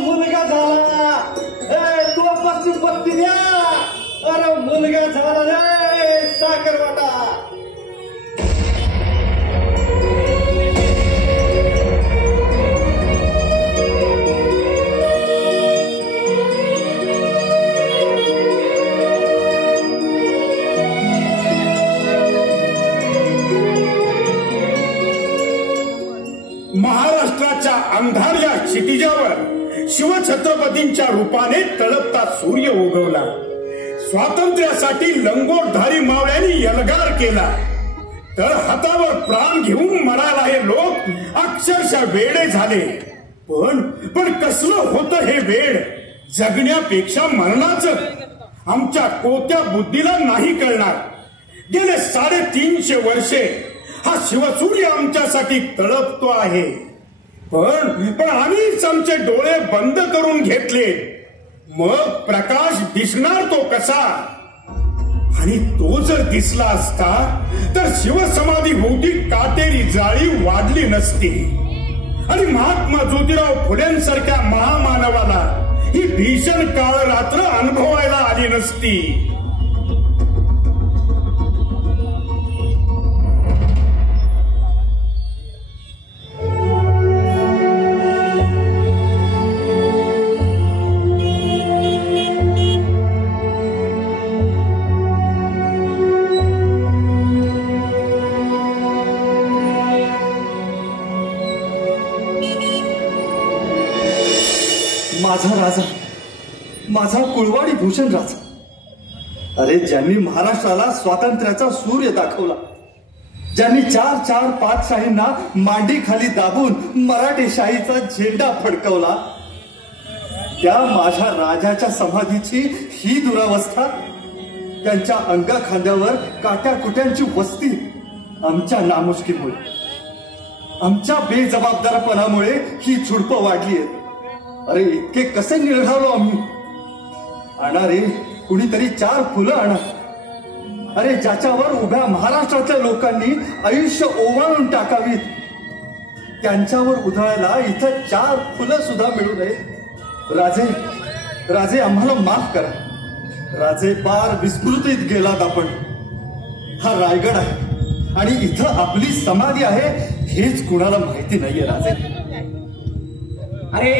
मुलगा झाला. तू पश्चिम पत्ती द्या. अरे मुलगा झाला रे साखरवाटा. महाराष्ट्राच्या अंधाऱ्या क्षितिजावर शिवछत्रपतींच्या रूपाने तळपता सूर्य उगवला. स्वातंत्र्यासाठी लंगोटधारी मावळ्यांनी एल्गार केला. तर हातावर प्राण घेऊन मरायला हे लोक अक्षरशः वेडे झाले. पण कसलं होतं हे वेड? जगण्यापेक्षा मरणाचं आमच्या कोत्या बुद्धीला नाही कळणार. गेले 350 वर्षे हा शिवसूर्य आमच्यासाठी तळपतो आहे. पण आम्हीच आमचे डोळे बंद करून घेतले. मग प्रकाश दिसणार तो कसा? आणि तो जर दिसला असता तर शिवसमाधी भोवती काटेरी जाळी वाढली नसती आणि महात्मा ज्योतिराव फुलेंसारख्या महामानवाला ही भीषण काळ रात्र अनुभवायला आली नसती. माझा राजा, माझा कुळवाडी भूषण राजा. अरे ज्यांनी महाराष्ट्राला स्वातंत्र्याचा सूर्य दाखवला, ज्यांनी 4 पातशाहींना मांडी खाली दाबून मराठेशाहीचा झेंडा फडकवला, त्या माझ्या राजाच्या समाधीची ही दुरावस्था, त्यांच्या अंगा खांद्यावर काट्याकुट्यांची वस्ती आमच्या नामुष्कीमुळे, आमच्या बेजबाबदारपणामुळे ही झुडपं वाढली आहेत. अरे इतके कसे निरघावलो आम्ही? आणा रे कुणीतरी 4 फुलं आणा. अरे ज्याच्यावर उभ्या महाराष्ट्रातल्या लोकांनी आयुष्य ओवाळून टाकावीत, त्यांच्यावर उधळायला इथं 4 फुलं सुद्धा मिळू नये. राजे आम्हाला माफ करा. राजे पार विस्मृतीत गेलात आपण. हा रायगड आहे आणि इथं आपली समाधी आहे हेच कुणाला माहिती नाहीये राजे. अरे